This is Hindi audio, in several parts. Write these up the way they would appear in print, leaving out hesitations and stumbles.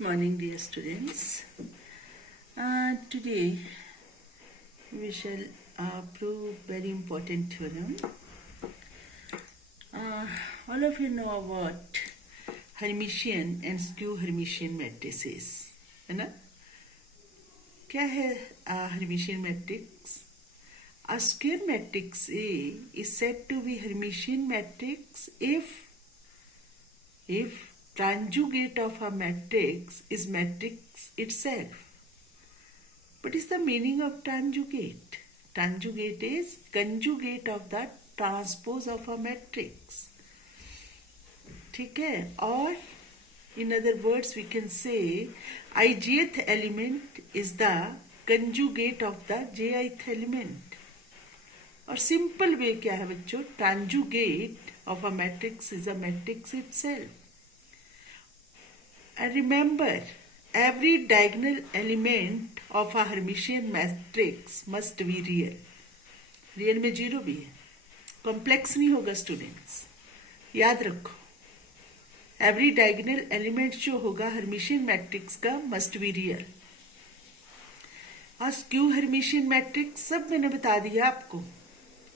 Good morning, dear students. Today we shall prove very important theorem. All of you know what Hermitian and skew Hermitian matrices, है ना? क्या है Hermitian matrix? A square matrix A is said to be Hermitian matrix if conjugate of a matrix is matrix itself. What is the meaning of conjugate? Conjugate is conjugate of the transpose of a matrix. ठीक है? और in other words we can say ijth element is the conjugate of the jith element. और simple way क्या है बच्चों? Conjugate of a matrix is a matrix itself. And remember, every diagonal element of a Hermitian matrix must be real. Real में जीरो भी है. कॉम्प्लेक्स नहीं होगा स्टूडेंट्स, याद रखो. एवरी डायगोनल एलिमेंट जो होगा हर्मिशियन मैट्रिक्स का मस्ट बी रियल. और स्क्यू हर्मिशियन मैट्रिक्स सब मैंने बता दिया आपको,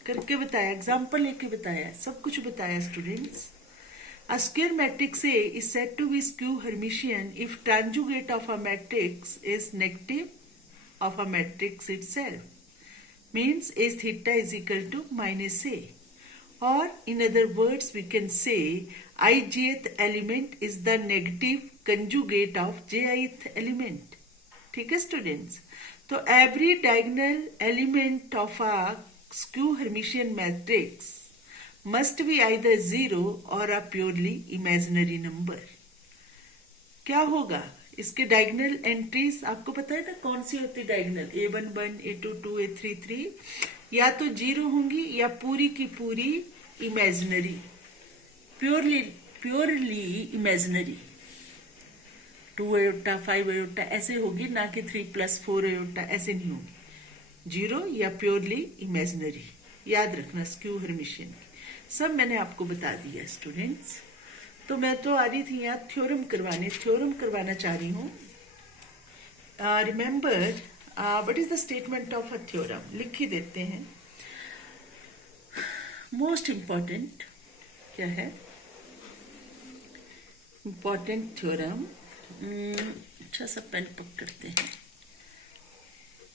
करके बताया, एग्जाम्पल लेके बताया, सब कुछ बताया students. A square matrix A is said to be skew Hermitian if conjugate of a matrix is negative of a matrix itself. Means A theta is equal to minus A. Or in other words we can say ijth element is the negative conjugate of jith element. ठीक है स्टूडेंट्स? तो every diagonal element of a skew Hermitian matrix must be either zero or a purely imaginary number. क्या होगा इसके डायगोनल एंट्रीज? आपको पता है ना कौन सी होती है डायगोनल? A11, A22, A33 या तो जीरो होंगी या पूरी की पूरी imaginary, purely imaginary. 2 iota 5 iota ऐसे होगी, ना कि 3+4 आयोटा, ऐसे नहीं होगी. जीरो या प्योरली इमेजिनरी. याद रखना स्क्यू हर्मिशियन सब मैंने आपको बता दिया स्टूडेंट्स. तो मैं तो आ रही थी यहाँ थ्योरम करवाना चाह रही हूँ. Remember what is the statement of a theorem, लिख ही देते हैं. मोस्ट इम्पॉर्टेंट क्या है? Important theorem. अच्छा सा पेन पकड़ते हैं,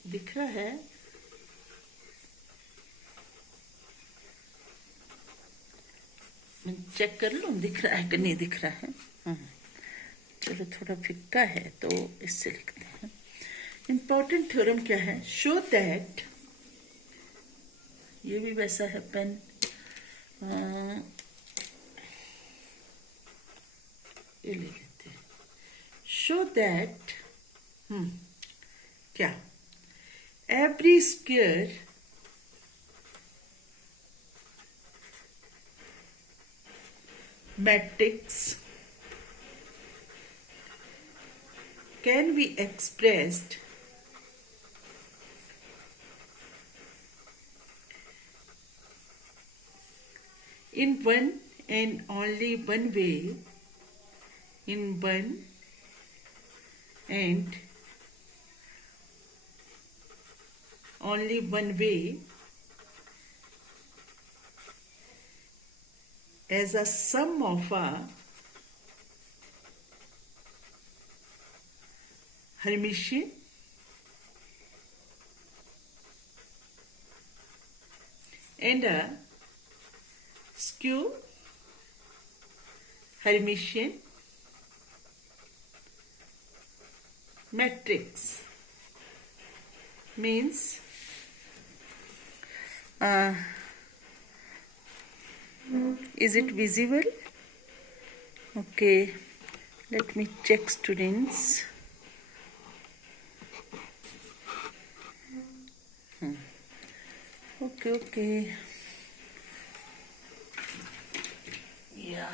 दिख रहा है? चेक कर लो दिख रहा है कि नहीं दिख रहा है. चलो थोड़ा फिक्का है तो इससे लिखते हैं. इंपॉर्टेंट थ्योरम क्या है? शो दैट, ये भी वैसा है पेन, ये ले लेते हैं. शो दैट क्या every square matrix can be expressed in one and only one way, in one and only one way, as a sum of a Hermitian and a skew Hermitian matrix. Means is it visible? Okay, let me check students. Okay. Yeah.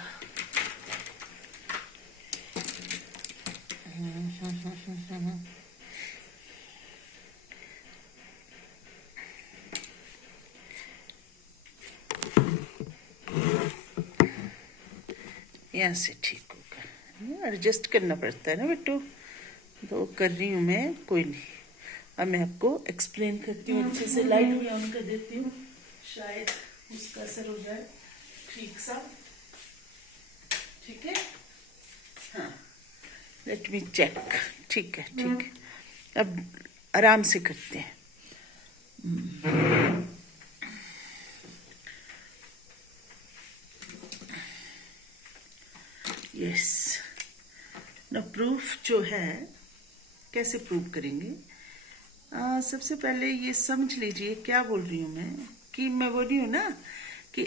यहाँ से ठीक होगा. एडजस्ट करना पड़ता है ना बेटो, तो कर रही हूँ मैं, कोई नहीं। अब मैं आपको एक्सप्लेन करती हूँ अच्छे से। लाइट भी ऑन कर देती हूँ, शायद उसका असर हो जाए ठीक सा। ठीक है, हाँ, लेट मी चेक। ठीक है, ठीक है, अब आराम से करते हैं। यस, ना प्रूफ जो है कैसे प्रूव करेंगे। सबसे पहले ये समझ लीजिए क्या बोल रही हूँ मैं, कि मैं बोल रही हूँ ना कि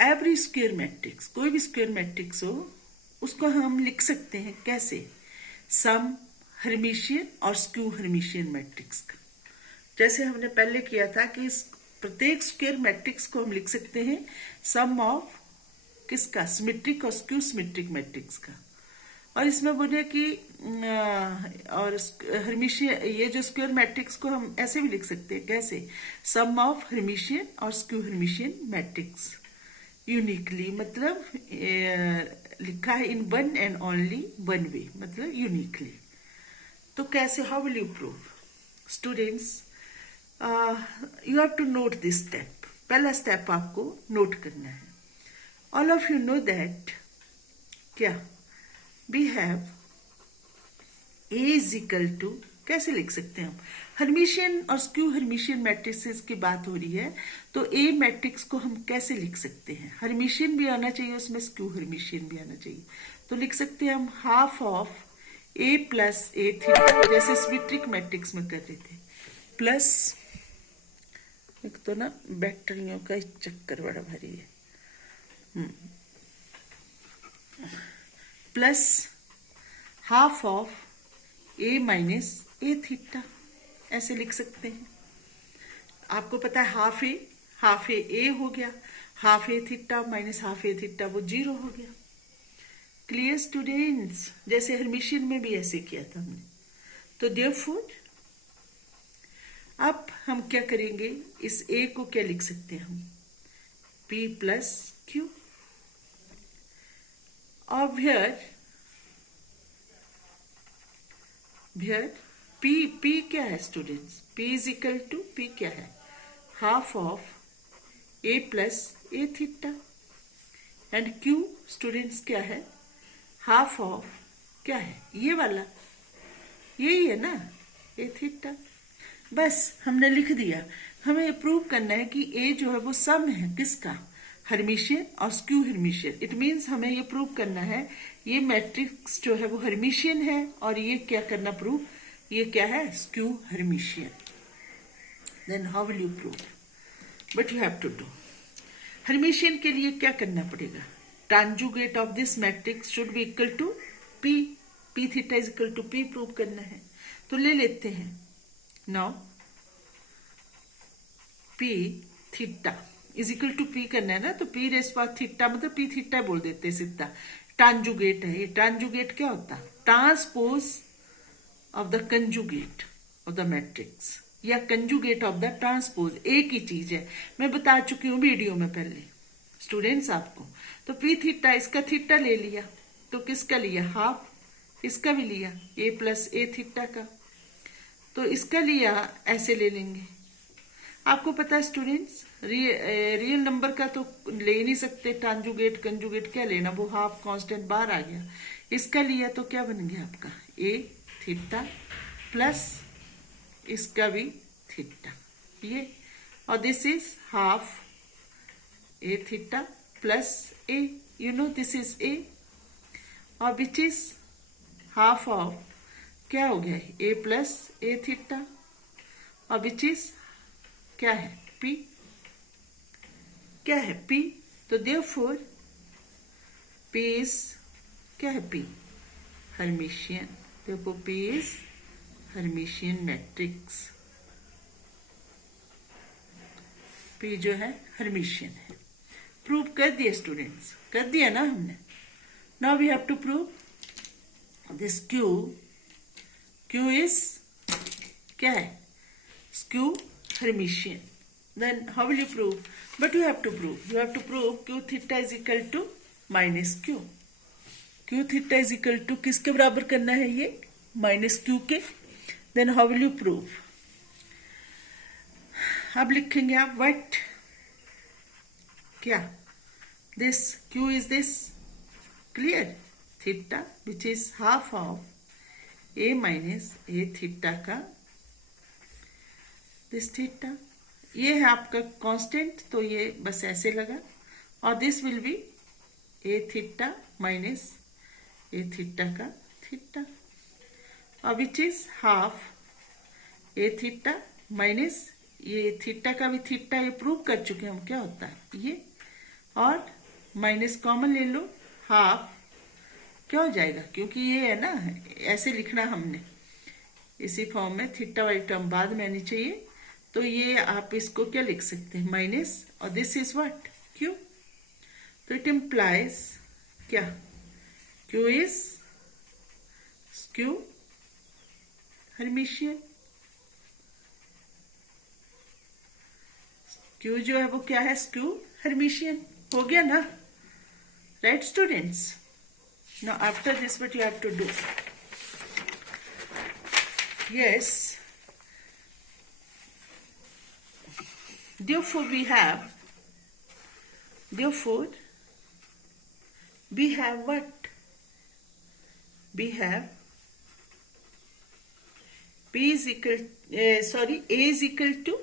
एवरी स्क्वायर मैट्रिक्स, कोई भी स्क्वायर मैट्रिक्स हो, उसको हम लिख सकते हैं कैसे, सम हर्मिशियन और स्क्यू हर्मिशियन मैट्रिक्स का। जैसे हमने पहले किया था कि प्रत्येक स्क्वायर मैट्रिक्स को हम लिख सकते हैं सम ऑफ किसका, सिमेट्रिक और स्क्यू सिमेट्रिक मैट्रिक्स का। और इसमें बोले कि और हर्मिशियन, ये जो स्क्वायर मैट्रिक्स को हम ऐसे भी लिख सकते हैं कैसे, सम ऑफ हर्मिशियन और स्क्यू हर्मिशियन मैट्रिक्स यूनिकली, मतलब लिखा है in one and only one way, मतलब यूनिकली। तो कैसे, how will you prove students, you have to note this step. पहला स्टेप आपको नोट करना है। All of you know that क्या, we have A is equal to, कैसे लिख सकते हैं हम, हर्मिशियन और स्क्यू हर्मिशियन मैट्रिक्स की बात हो रही है, तो ए मैट्रिक्स को हम कैसे लिख सकते हैं, हर्मिशियन भी आना चाहिए उसमें, स्क्यू हर्मिशियन भी आना चाहिए। तो लिख सकते हैं हम half of A plus A theta, जैसे सिमेट्रिक मैट्रिक्स में कर रहे थे, प्लस, एक तो ना बैटरियों का चक्कर बड़ा भारी है, plus half of A minus A theta, ऐसे लिख सकते हैं। आपको पता है हाफ ए हो गया, हाफ ए थीटा माइनस हाफ ए थीटा वो 0 हो गया। क्लियर स्टूडेंट्स, जैसे हर्मिशियन में भी ऐसे किया था हमने। तो देयरफॉर अब हम क्या करेंगे, इस ए को क्या लिख सकते हैं हम, P प्लस क्यू। और here P क्या है students, P is equal to, P क्या है, half of A plus A theta, and Q students क्या है, हाफ ऑफ, क्या है ये वाला, यही है ना, ए थीटा। बस हमने लिख दिया। हमें प्रूव करना है कि ए जो है वो सम है किसका, हर्मिशियन और स्क्यू हर्मिशियन। इट मीन्स हमें ये प्रूव करना है ये मैट्रिक्स जो है वो हर्मिशियन है, और ये क्या करना प्रूव, ये क्या है, skew hermitian. Then how will you prove, but you have to do. Hermitian के लिए क्या करना पड़ेगा, transjugate of this matrix should be equal to P, P theta is equal to P prove करना है। तो ले लेते हैं now, P theta is equal to P करना है ना, तो पी रेस पावर थीटा मतलब पी थीटा बोल देते हैं सीधा। ट्रांजुगेट है ये, ट्रांजुगेट क्या होता है, transpose of the conjugate of the matrix, या कंजुगेट ऑफ द ट्रांसपोज, एक ही चीज है, मैं बता चुकी हूँ वीडियो में पहले स्टूडेंट्स आपको। तो पी थीटा, इसका थीटा ले लिया, तो किसका लिया, हाफ, इसका भी लिया ए प्लस ए थीटा का, तो इसका लिया, ऐसे ले लेंगे। आपको पता है स्टूडेंट्स, रियल नंबर का तो ले ही नहीं सकते, ट्रांजुगेट कंजुगेट क्या लेना, वो हाफ कांस्टेंट बाहर आ गया। इसका लिया तो क्या बन गया आपका, ए थीटा प्लस इसका भी थीटा, ये, और this is half A theta plus A, you know this is a, और विच इज हाफ ऑफ, क्या हो गया, ए प्लस ए थीटा, और विच इज क्या है, P, क्या है P। तो देयरफॉर P इज, क्या है P, हर्मिशियन। देखो P is hermitian matrix, P जो है हर्मिशियन है। प्रूव कर दिया स्टूडेंट्स, कर दिया ना हमने। Now we have to prove this Q, Q इज क्या है, skew Hermitian. Then how will you prove? But you have to prove. You have to prove Q theta is equal to minus Q. Q theta is equal to किसके बराबर करना है ये, माइनस क्यू के। Then how will you prove, अब लिखेंगे आप व्हाट, क्या, this Q is this, clear, theta which is half of A minus A theta का दिस थीटा, ये है आपका कांस्टेंट, तो ये बस ऐसे लगा, और this will be A theta minus A theta का थीटा, और विच is half A theta minus ये थीटा का भी थीटा, ये प्रूव कर चुके हैं हम क्या होता है ये, और माइनस कॉमन ले लो, हाफ क्या हो जाएगा, क्योंकि ये है ना ऐसे लिखना हमने इसी फॉर्म में, थीटा वाली टर्म बाद में आनी चाहिए, तो ये आप इसको क्या लिख सकते हैं माइनस, और दिस इज व्हाट क्यू, तो इट इम्प्लाइज क्या, Q is skew Hermitian, Q जो है वो क्या है, स्क्यू हर्मिशियन, हो गया ना, right students. Now after this what you have to do, yes, therefore we have what, we have p is equal a is equal to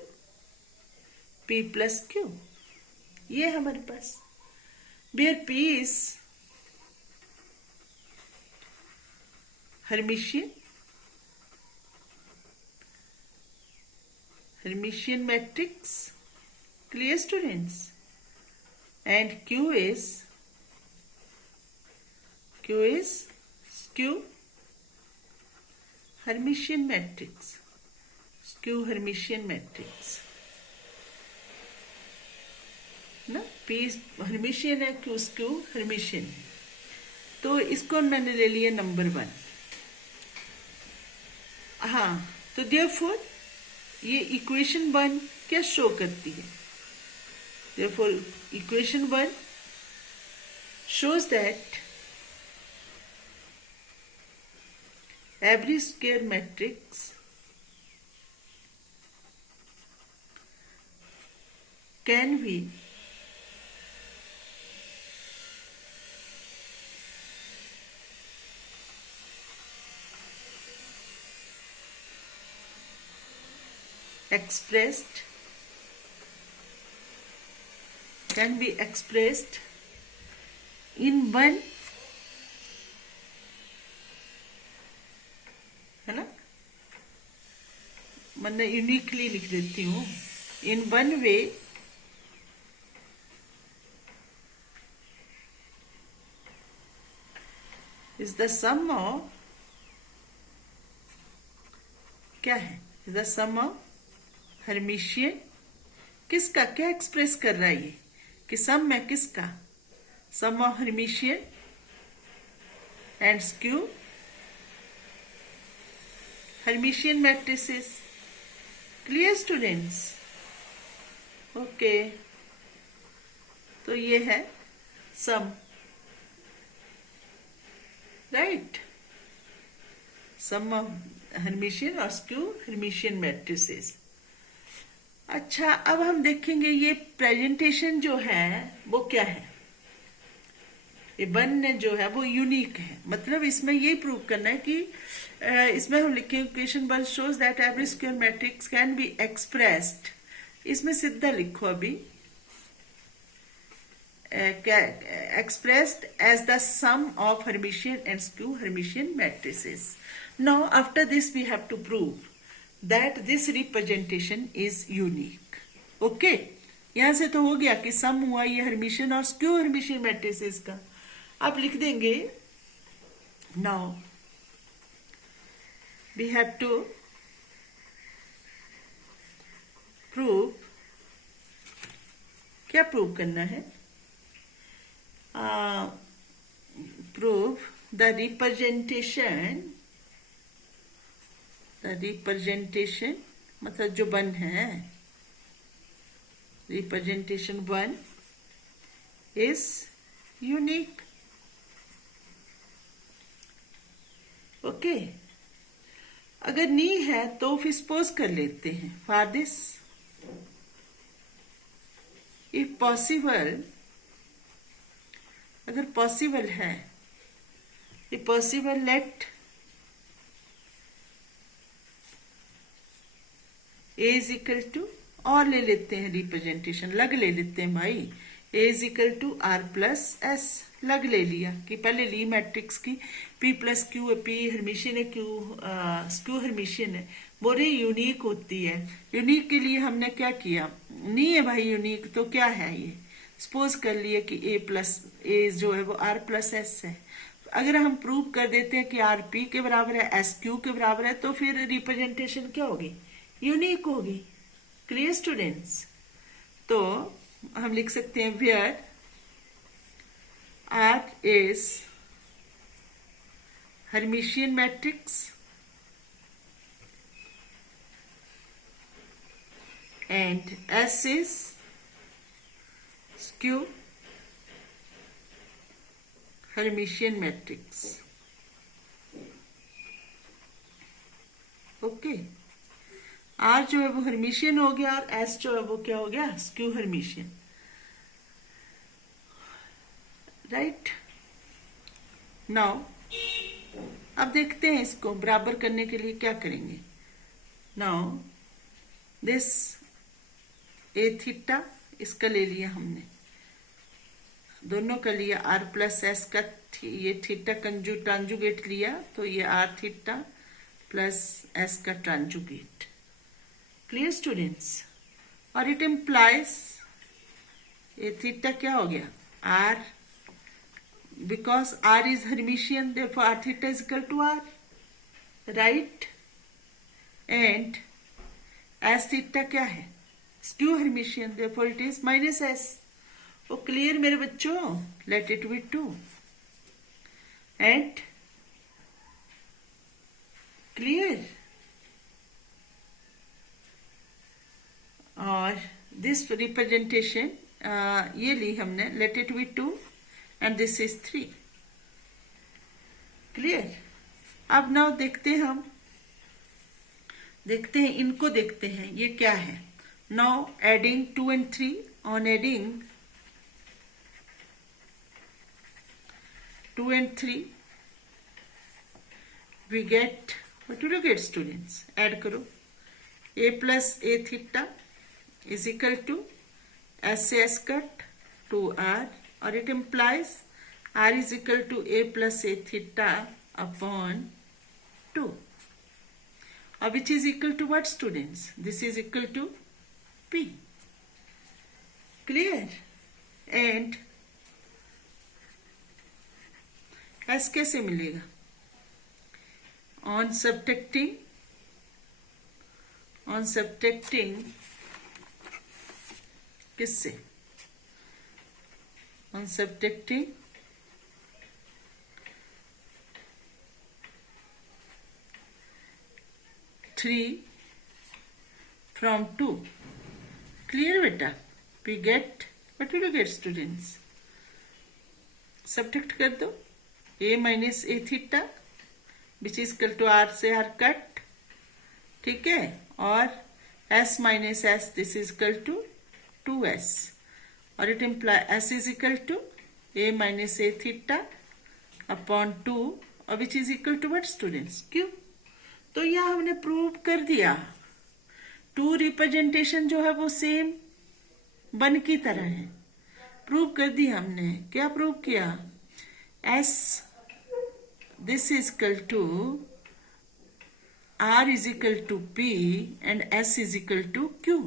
p plus q, ये हमारे पास, where p is Hermitian matrix, clear students, and q is skew Hermitian matrix, skew Hermitian matrix ना, p Hermitian है, q skew Hermitian, तो इसको मैंने ले लिया नंबर 1। हाँ, तो therefore ये इक्वेशन 1 क्या शो करती है, therefore equation 1 shows that every square matrix can be expressed in one, है ना, मैं यूनिकली लिख देती हूँ, in one way is the sum of, क्या है, is the sum of Hermitian, किसका, क्या एक्सप्रेस कर रहा है ये, कि सम में किसका, sum of Hermitian and skew Hermitian matrices, clear students, okay, तो ये है sum, right, sum of Hermitian और स्क्यू हर्मिशियन मैट्रिसेस। अच्छा, अब हम देखेंगे ये प्रेजेंटेशन जो है वो क्या है, ये वन जो है वो यूनिक है, मतलब इसमें ये प्रूव करना है कि इसमें हम लिखेंगे equation 1 shows that every square matrix can be expressed, इसमें सीधा लिखो अभी, expressed as the sum of Hermitian and skew Hermitian matrices. Now after this we have to prove that this representation is unique. Okay, यहां से तो हो गया कि सम हुआ ये हर्मिशियन और स्क्यू हर्मिशियन मैट्रिसेस का। अब लिख देंगे now we have to prove, क्या प्रूव करना है, prove the representation मतलब जो वन है, representation 1 is unique, ओके, अगर नी है तो फिर सपोज कर लेते हैं फॉर दिस इफ पॉसिबल, अगर पॉसिबल है, if possible let A is equal to, और ले लेते हैं रिप्रेजेंटेशन, लग ले लेते हैं भाई, A is equal to R plus S, लग ले लिया कि पहले ली मैट्रिक्स की पी प्लस क्यू है, पी हर्मिशियन है, क्यू हर्मिशियन है, बोरे यूनिक होती है। यूनिक के लिए हमने क्या किया, नहीं है भाई यूनिक, तो क्या है ये, सपोज कर लिए कि ए प्लस ए जो है वो आर प्लस एस है। अगर हम प्रूव कर देते हैं कि आर पी के बराबर है, एस क्यू के बराबर है, तो फिर रिप्रेजेंटेशन क्या होगी, यूनिक होगी। क्लियर स्टूडेंट्स, तो हम लिख सकते हैं where R is hermitian matrix and S is skew Hermitian matrix. Okay, R जो है वो हर्मिशियन हो गया और S जो है वो क्या हो गया, स्क्यू हर्मिशियन, राइट। नाउ अब देखते हैं इसको बराबर करने के लिए क्या करेंगे। नाउ दिस ए थीटा, इसका ले लिया हमने, दोनों का लिया आर प्लस एस का, ये थीटा ट्रांजुगेट लिया, तो ये आर थीटा प्लस एस का ट्रांजुगेट। क्लियर स्टूडेंट्स, और इट इम्प्लाइज ए थीटा क्या हो गया, R, because R is hermitian therefore R theta is equal to R, right, and S theta क्या है, skew hermitian, therefore it is minus S. Oh clear मेरे बच्चों, let it be two and clear, और दिस रिप्रेजेंटेशन ये ली हमने, let it be two and this is 3। Clear, अब नाउ देखते हैं हम, देखते हैं इनको, देखते हैं ये क्या है। Now adding 2 and 3, on adding 2 and 3 we get, what do you get students, add करो, a plus a theta is equal to s से s cut to r, और it implies r is equal to a plus a theta upon 2, which is equal to what students, this is equal to p. Clear, and s कैसे मिलेगा, on subtracting किससे, on subtracting 3 from 2. Clear बेटा, we get, what will you get students, subtract कर दो, a minus a theta which is equal to r से r कट, ठीक है, और s minus s this is equal to 2s, और it imply s is equal to a minus a theta upon 2, और which is equal to what students, q। तो यह हमने प्रूव कर दिया, 2 रिप्रेजेंटेशन जो है वो सेम 1 की तरह है, प्रूव कर दी हमने। क्या प्रूव किया, s this is equal to r is equal to p and s is equal to q,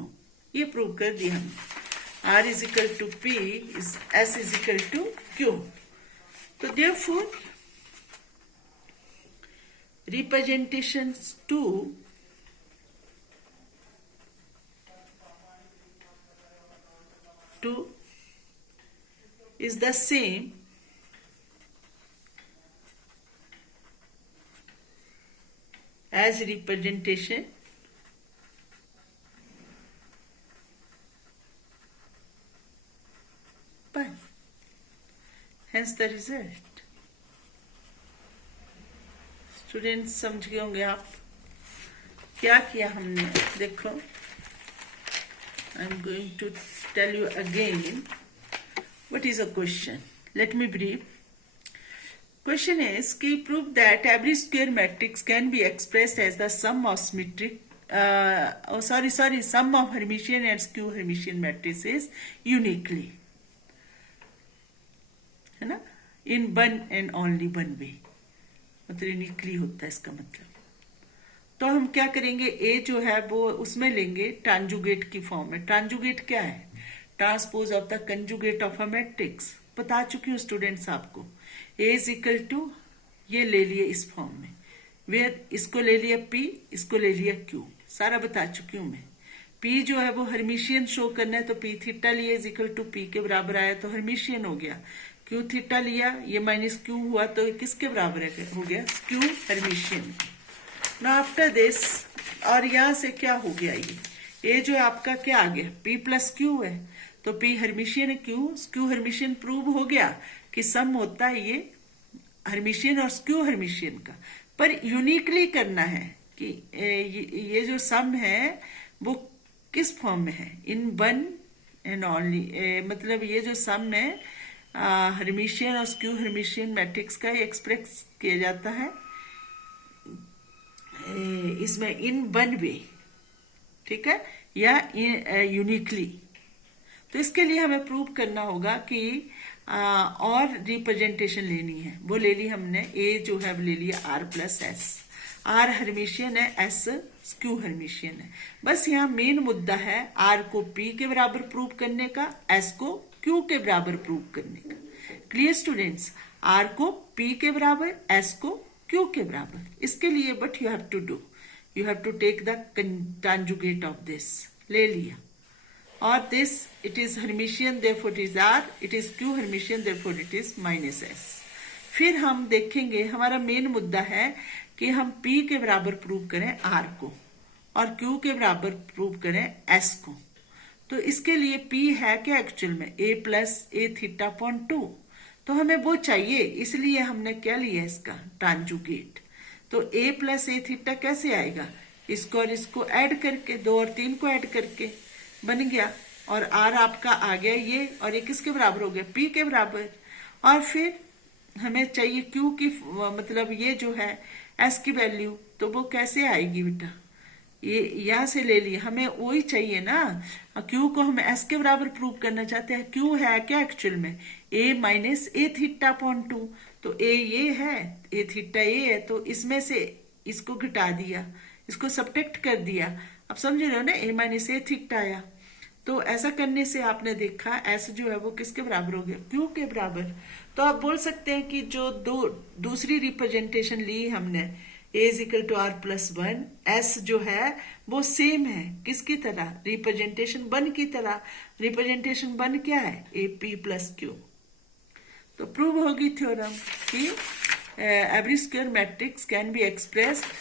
ये प्रूव कर दिया हमने, r is equal to p is s is equal to q। तो therefore representations 2 is the same as representation 1, hence the result। Students समझ गए होंगे आप क्या किया हमने। देखो, I am going to tell you again what is a question. Let me brief. Question is, prove that every square matrix can be expressed as the sum of sum of Hermitian and skew Hermitian matrices uniquely, है ना, in one and only one way। मतलब यूनिकली होता है इसका मतलब। तो हम क्या करेंगे, ए जो है वो उसमें लेंगे ट्रांजुगेट की फॉर्म में। ट्रांजुगेट क्या है? Transpose of the conjugate of a matrix. बता चुकी हूँ स्टूडेंट्स आपको। ए इज इक्वल टू, ये ले लिए इस फॉर्म में, वेयर इसको ले लिया पी, इसको ले लिया क्यू, सारा बता चुकी हूं मैं। पी जो है वो हर्मिशियन शो करना है, तो पी थीटा लिया इज इक्वल टू पी के बराबर आया तो हर्मिशियन हो गया। क्यू थीटा लिया, ये माइनस क्यू हुआ तो किसके बराबर हो गया? Skew Hermitian. Now after this, और यहां से क्या हो गया, ये जो आपका क्या आ गया, पी प्लस क्यू है, तो पी हर्मिशियन है, क्यू स्क्यू हर्मिशियन प्रूव हो गया कि सम होता है ये हर्मिशियन और स्क्यू हर्मिशियन का। पर यूनिकली करना है कि ये जो सम है वो किस फॉर्म में है, इन वन एंड ओनली। मतलब ये जो सम है हर्मिशियन और स्क्यू हर्मिशियन मैट्रिक्स का एक्सप्रेस किया जाता है इसमें इन वन वे, ठीक है, या यूनिकली। तो इसके लिए हमें प्रूव करना होगा कि और रिप्रेजेंटेशन लेनी है। वो ले ली हमने, ए जो है वो ले लिया R plus S. R hermitian है, एस स्क्यू हर्मिशियन है। बस यहाँ मेन मुद्दा है आर को पी के बराबर प्रूव करने का, एस को क्यू के बराबर प्रूव करने का। Clear students? आर को पी के बराबर, एस को क्यू के बराबर। इसके लिए but you have to do, you have to take the conjugate of this. ले लिया, और this it is Hermitian therefore it is R, it is Q Hermitian therefore it is minus S। फिर हम देखेंगे, हमारा मेन मुद्दा है कि हम P के बराबर प्रूव करें R को और Q के बराबर प्रूव करें S को। तो इसके लिए P है क्या एक्चुअल में, A plus A theta upon 2। तो हमें वो चाहिए, इसलिए हमने क्या लिया इसका ट्रांजुगेट। तो A प्लस ए थीटा कैसे आएगा, इसको और इसको ऐड करके, 2 और 3 को ऐड करके बन गया, और आर आपका आ गया ये, और ये किसके बराबर हो गया, पी के बराबर। और फिर हमें चाहिए क्यू की, मतलब ये जो है एस की वैल्यू, तो वो कैसे आएगी बेटा, ये यहां से ले लिया, हमें वही चाहिए ना। क्यू को हम एस के बराबर प्रूव करना चाहते हैं। क्यू है क्या एक्चुअल में, ए माइनस ए थीटा अपॉन 2। तो ए ये है, ए थीटा ए है, तो इसमें से इसको घटा दिया, इसको सब्ट्रैक्ट कर दिया। अब समझ रहे हो ना, ए माइनस ए थीटा आया। तो ऐसा करने से आपने देखा एस जो है वो किसके बराबर हो गया, क्यू के बराबर। तो आप बोल सकते हैं कि जो दूसरी रिप्रेजेंटेशन ली हमने, A is equal to R plus 1, S जो है वो सेम है किसकी तरह, रिप्रेजेंटेशन 1 की तरह। रिप्रेजेंटेशन 1 क्या है, ए पी प्लस क्यू। तो प्रूव होगी थ्योरम कि every square matrix can be expressed